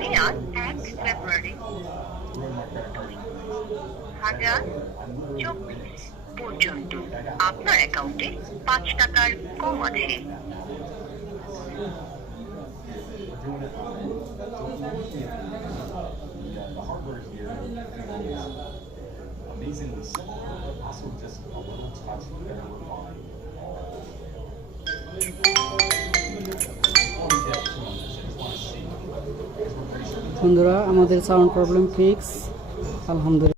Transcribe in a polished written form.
মেয়াদ 1 ফেব্রুয়ারি 2024 পর্যন্ত। আপনার অ্যাকাউন্টে 5 টাকার কম আছে। বন্ধুরা, আমাদের সাউন্ড প্রবলেম ফিক্স, আলহামদুলিল্লাহ।